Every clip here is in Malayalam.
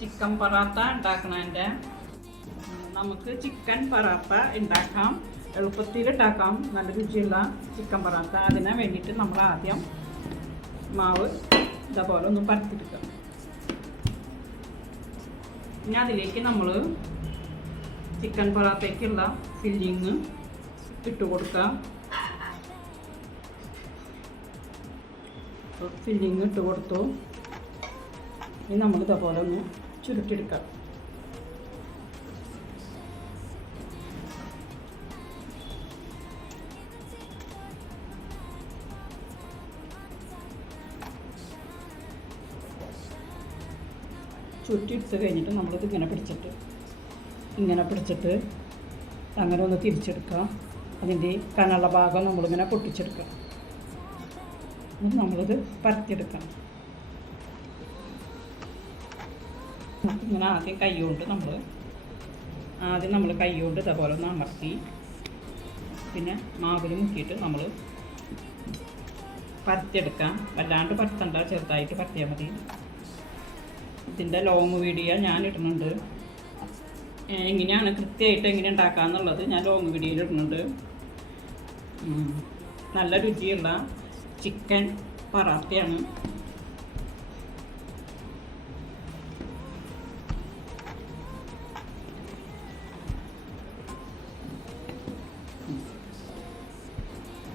ചിക്കൻ പൊറാത്ത ഉണ്ടാക്കണതിൻ്റെ നമുക്ക് ചിക്കൻ പൊറാത്ത ഉണ്ടാക്കാം, എളുപ്പത്തിൽ ഉണ്ടാക്കാം. നല്ല രുചിയുള്ള ചിക്കൻ പൊറാത്ത. അതിന് വേണ്ടിയിട്ട് നമ്മൾ ആദ്യം മാവ് ഇതേപോലെ ഒന്ന് പരത്തിയെടുക്കാം. ഇനി അതിലേക്ക് നമ്മൾ ചിക്കൻ പൊറാത്തയ്ക്കുള്ള ഫില്ലിങ് ഇട്ട് കൊടുക്കാം. ഫില്ലിങ് ഇട്ട് കൊടുത്തു. ഇനി നമ്മൾ ഇതേപോലെ ഒന്ന് ചുരുട്ടിയെടുക്കാം. ചുരുട്ടിയെടുത്ത് കഴിഞ്ഞിട്ട് നമ്മളിത് ഇങ്ങനെ പിടിച്ചിട്ട് അങ്ങനെ ഒന്ന് തിരിച്ചെടുക്കുക. അതിൻ്റെ കനള്ള ഭാഗം നമ്മളിങ്ങനെ പൊട്ടിച്ചെടുക്കുക. എന്നിട്ട് നമ്മളിത് പരത്തിയെടുക്കണം. ഇങ്ങനെ ആദ്യം കൈ കൊണ്ട് ഇതേപോലെ ഒന്ന് അമർത്തി പിന്നെ മാവിൽ മുക്കിയിട്ട് നമ്മൾ പരത്തിയെടുക്കാം. വല്ലാണ്ട് പരത്തണ്ട, ചെറുതായിട്ട് പരത്തിയാൽ മതി. ഇതിൻ്റെ ലോങ് വീഡിയോ ഞാൻ ഇടുന്നുണ്ട്. എങ്ങനെയാണ് കൃത്യമായിട്ട് എങ്ങനെ ഉണ്ടാക്കാമെന്നുള്ളത് ഞാൻ ലോങ് വീഡിയോയിൽ ഇടുന്നുണ്ട്. നല്ല രുചിയുള്ള ചിക്കൻ പൊറാത്തയാണ്.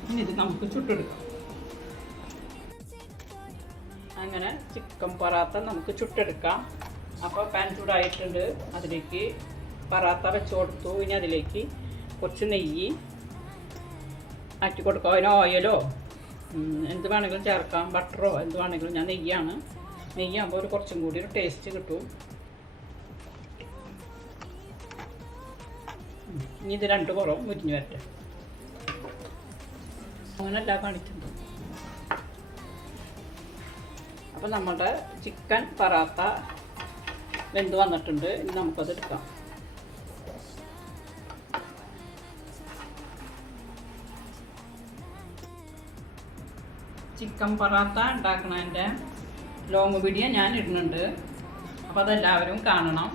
ഇനി ഇത് നമുക്ക് ചുട്ടെടുക്കാം. അങ്ങനെ ചിക്കൻ പൊറാത്ത നമുക്ക് ചുട്ടെടുക്കാം. അപ്പോൾ പാൻ ചൂടായിട്ടുണ്ട്. അതിലേക്ക് പൊറാത്ത വെച്ച് കൊടുത്തു. ഇനി അതിലേക്ക് കുറച്ച് നെയ്യ് ആക്കി കൊടുക്കാം. അതിന് ഓയിലോ എന്ത് വേണമെങ്കിലും ചേർക്കാം, ബട്ടറോ എന്ത് വേണമെങ്കിലും. ഞാൻ നെയ്യാകുമ്പോൾ ഒരു കുറച്ചും കൂടി ഒരു ടേസ്റ്റ് കിട്ടും. ഇനി ഇത് രണ്ട് പുറവും മുരിഞ്ഞ് വരട്ടെ. അങ്ങനെല്ലാം കാണിച്ചിട്ടുണ്ട്. അപ്പോൾ നമ്മുടെ ചിക്കൻ പൊറാത്ത വെന്ത് വന്നിട്ടുണ്ട്. ഇനി നമുക്കത് എടുക്കാം. ചിക്കൻ പൊറാത്ത ഉണ്ടാക്കുന്നതിൻ്റെ ലോങ് വീഡിയോ ഞാൻ ഇടുന്നുണ്ട്. അപ്പോൾ അതെല്ലാവരും കാണണം.